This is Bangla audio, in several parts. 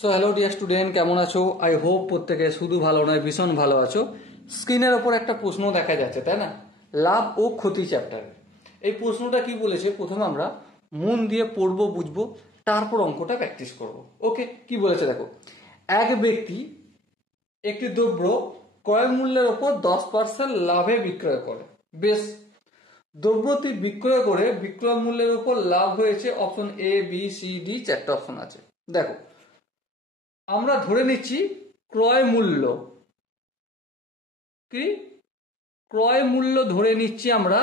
সো হ্যালো ডিয়ার স্টুডেন্ট, কেমন আছো? আই হোপ প্রত্যেকে শুধু ভালো নয় ভীষণ ভালো আছো। স্ক্রিনের ওপর একটা প্রশ্ন দেখা যাচ্ছে, তাই না? লাভ ও ক্ষতি চ্যাপ্টার। এই প্রশ্নটা কি বলেছে, প্রথমে আমরা মন দিয়ে পড়বো, বুঝবো, তারপর অঙ্কটা প্র্যাকটিস করব। ওকে, কি বলেছে দেখো। এক ব্যক্তি একটি দ্রব্য ক্রয় মূল্যের ওপর 10% লাভে বিক্রয় করে। বেশ, দ্রব্যটি বিক্রয় করে বিক্রয় মূল্যের উপর লাভ হয়েছে। Option A, B, C, D, চারটা অপশন আছে। দেখো, আমরা ধরে নিচ্ছি ক্রয় মূল্য কি, ক্রয় মূল্য ধরে নিচ্ছি আমরা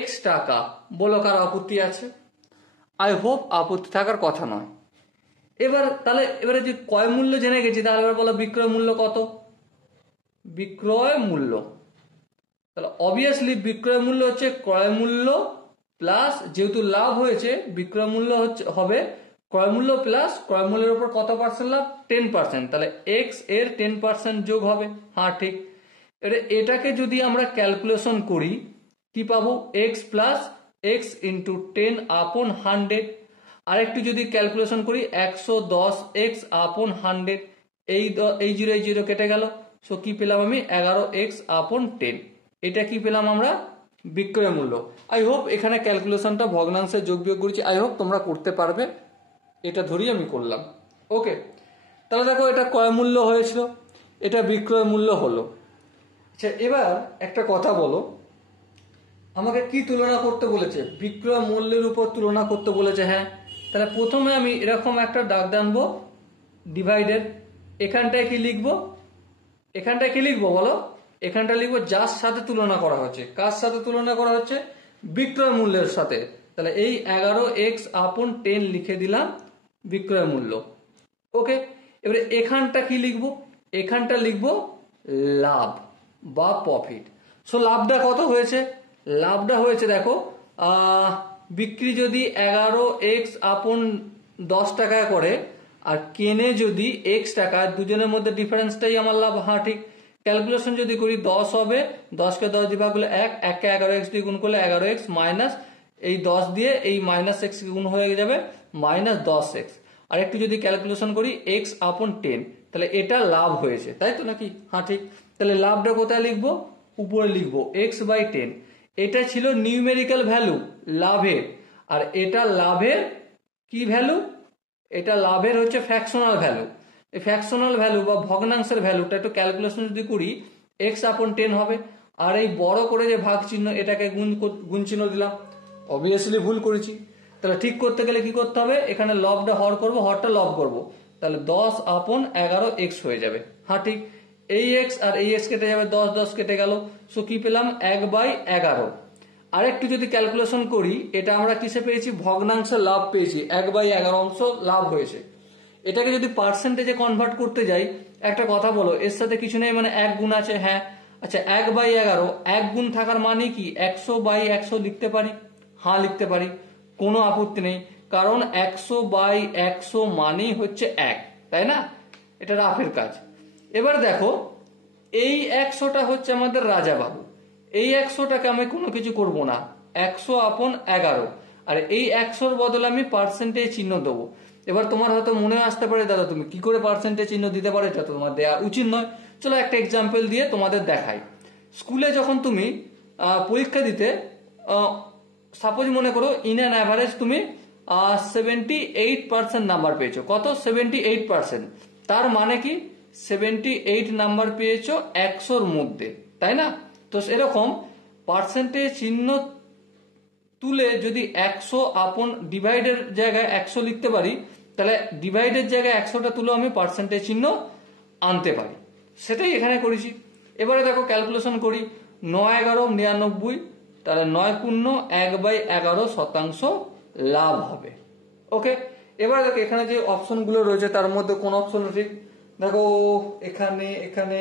x টাকা। বলো কার আপত্তি আছে? আই হোপ আপত্তি থাকার কথা নয়। এবারে যে ক্রয় মূল্য জেনে গেছি, তাহলে এবার বলো বিক্রয় মূল্য কত। বিক্রয় মূল্য, তাহলে অবভিয়াসলি বিক্রয় মূল্য হচ্ছে ক্রয় মূল্য প্লাস, যেহেতু লাভ হয়েছে বিক্রয় মূল্য হবে ক্রয় মূল্য প্লাস ক্রয় মূল্যের উপর কত পার্সেন্ট লাভ? 10%। তাহলে এক্স এর 10% যোগ হবে। হ্যাঁ ঠিক। এটাকে যদি আমরা ক্যালকুলেশন করি কি পাবো? এক্স প্লাস এক্স ইন্টু 10 আপন 100। আর একটু যদি ক্যালকুলেশন করি 110 এক্স আপন 100। এই জিরো কেটে গেল। সো কি পেলাম আমি? 11x আপন 10। এটা কি পেলাম আমরা? বিক্রয় মূল্য। আই হোপ এখানে ক্যালকুলেশনটা ভগ্নাংশে যোগ বিয়োগ করেছি, আই হোপ তোমরা করতে পারবে। এটা ধরেই আমি করলাম। ওকে, তাহলে দেখো এটা ক্রয় মূল্য হয়েছিল, এটা বিক্রয় মূল্য হলো। আচ্ছা, এবার একটা কথা বলো, আমাকে কি তুলনা করতে বলেছে? বিক্রয় মূল্যের উপর তুলনা করতে বলেছে। হ্যাঁ, তাহলে প্রথমে আমি এরকম একটা দাগ টানবো ডিভাইডেড। এখানটায় কি লিখবো? এখানটায় কি লিখবো বলো? এখানটা লিখবো যার সাথে তুলনা করা হচ্ছে। কার সাথে তুলনা করা হচ্ছে? বিক্রয় মূল্যের সাথে। তাহলে এই 11x আপন 10 লিখে দিলাম বিক্রয় মূল্য। ওকে, এবারে এখানটা কি লিখবো? এখানটা লিখবো লাভ বা প্রফিট। সো লাভটা কত হয়েছে? লাভটা হয়েছে দেখো, বিক্রি যদি 11x আপন 10 টাকায় করে আর কেনে যদি x টাকা, দুজনের মধ্যে ডিফারেন্সটাই আমার লাভ। হ্যাঁ ঠিক। ক্যালকুলেশন যদি করি 10 হবে, 10কে 10 দিয়ে ভাগ করলে 1, 1কে 11x দিয়ে গুণ করলে 11x মাইনাস এই 10 দিয়ে এই মাইনাস x গুণ হয়ে যাবে মাইনাস 10x। আর একটু যদি ক্যালকুলেশন করি x আপন 10, তাহলে এটা লাভ হয়েছে, তাই তো নাকি? হ্যাঁ ঠিক। তাহলে লাভটা কোথায় লিখবো? উপরে লিখবো x বাই 10। এটা ছিল নিউমেরিক্যাল ভ্যালু লাভের, আর এটা লাভের কি ভ্যালু? এটা লাভের হচ্ছে ফ্র্যাকশনাল ভ্যালু। এই ফ্র্যাকশনাল ভ্যালু বা ভগ্নাংশের ভ্যালুটা একটু ক্যালকুলেশন যদি করি x আপন 10 হবে। আর এই বড় করে যে ভাগ চিহ্ন, এটাকে গুণ চিহ্ন দিলাম। অবভিয়াসলি ভুল করেছি। তাহলে ঠিক করতে গেলে কি করতে হবে? এখানে লবটা হর করব, হরটা লব করব। তাহলে 10 আপন 11x হয়ে যাবে। হ্যাঁ ঠিক। এই x আর এই x কেটে যাবে, 10 10 কেটে গেল। সো কি পেলাম? 1/11। আর একটু যদি ক্যালকুলেশন করি, এটা আমরা কিসে পেয়েছি? ভগ্নাংশে লাভ পেয়েছি, 1/11 অংশ লাভ হয়েছে। এটাকে যদি পার্সেন্টেজে কনভার্ট করতে যাই, একটা কথা বলো, এর সাথে কিছু নেই মানে 1 গুণ আছে। হ্যাঁ, আচ্ছা 1/11, 1 গুণ থাকার মানে কি 100/100 লিখতে পারি? হ্যাঁ লিখতে পারি, কোনো আপত্তি নেই। কারণ 100/100 মানেই হচ্ছে 1, তাই না? এটা রাফের কাজ। এবার দেখো, এই 100টা হচ্ছে আমাদের রাজা বাবু। এই 100টাকে আমি কোনো কিছু করব না, 100 আপন 11। আর এই 100র বদলে আমি পার্সেন্টেজ চিহ্ন দেবো। এবার তোমার হয়তো মনে আসতে পারে, দাদা তুমি কি করে পার্সেন্টেজ চিহ্ন দিতে পারো? এটা তো তোমার দেওয়া উচিত নয়। চলো একটা এক্সাম্পল দিয়ে তোমাদের দেখাই। স্কুলে যখন তুমি পরীক্ষা দিতে, সাপোজ মনে করো ইন অ্যান অ্যাভারেজ তুমি 78% নাম্বার পেয়েছো। কত? 78%। তার মানে কি 78 নাম্বার পেয়েছো 100র মধ্যে, তাই না? তো এরকম পার্সেন্টেজ চিহ্ন তুলে যদি 100 আপন ডিভাইডের জায়গায় 100 লিখতে পারি, তাহলে ডিভাইডের জায়গায় 100টা তুলে আমি পার্সেন্টেজ চিহ্ন আনতে পারি। সেটাই এখানে করেছি। এবারে দেখো ক্যালকুলেশন করি, 9 11 99, তাহলে 9 পূর্ণ 1/11 লাভ হবে। ওকে, এবার দেখো এখানে যে অপশনগুলো রয়েছে তার মধ্যে কোন অপশন ঠিক? দেখো এখানে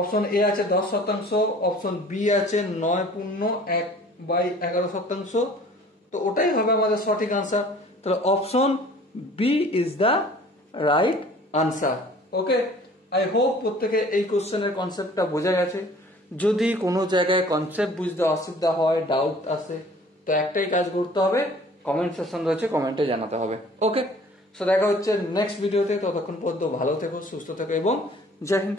অপশন এ আছে 10%, অপশন বি আছে 9 পূর্ণ 1/11%। তো ওটাই হবে আমাদের সঠিক আনসার। তাহলে option B is the right answer. Okay, I hope প্রত্যেকে এই কোশ্চেনের কনসেপ্টটা বোঝা গেছে। যদি কোনো জায়গায় কনসেপ্ট বুঝতে অসুবিধা হয়, ডাউট আসে, তো একটাই কাজ করতে হবে, কমেন্ট সেকশন রয়েছে, কমেন্টে জানাতে হবে। ওকে, সো দেখা হচ্ছে নেক্সট ভিডিওতে, ততক্ষণ পর্যন্ত ভালো থেকো, সুস্থ থেকো এবং জয় হিন্দ।